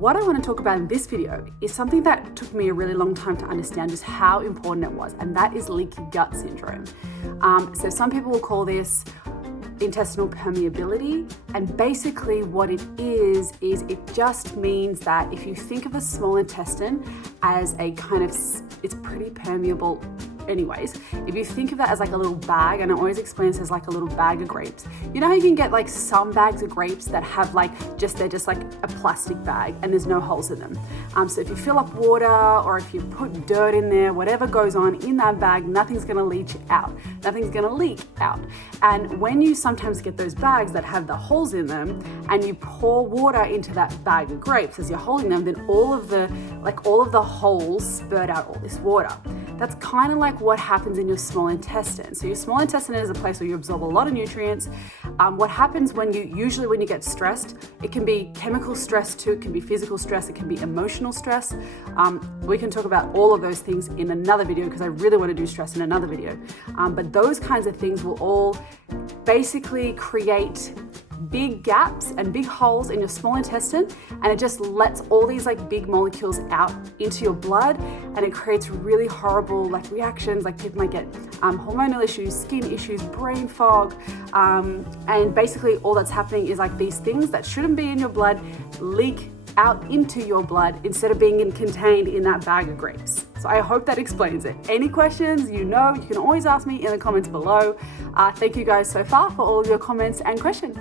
what I want to talk about in this video is something that took me a really long time to understand just how important it was, and that is leaky gut syndrome. So some people will call this intestinal permeability, and basically what it is it just means that if you think of the small intestine as a kind of, it's pretty permeable anyways. If you think of that as like a little bag, and I always explain this as like a little bag of grapes. You know how you can get like some bags of grapes that have like they're just like a plastic bag and there's no holes in them. So if you fill up water or if you put dirt in there, whatever goes on in that bag, nothing's gonna leach out. Nothing's gonna leak out. And when you sometimes get those bags that have the holes in them and you pour water into that bag of grapes as you're holding them, then all of the holes spurt out all this water. That's kind of like what happens in your small intestine. So your small intestine is a place where you absorb a lot of nutrients. What happens when you get stressed, it can be chemical stress too, it can be physical stress, it can be emotional stress. We can talk about all of those things in another video because I really want to do stress in another video. But those kinds of things will all basically create big gaps and big holes in your small intestine, and it just lets all these like big molecules out into your blood, and it creates really horrible like reactions. Like people might get hormonal issues, skin issues, brain fog, and basically all that's happening is like these things that shouldn't be in your blood leak out into your blood instead of being contained in that bag of grapes. So I hope that explains it. Any questions, you can always ask me in the comments below. Thank you guys so far for all of your comments and questions.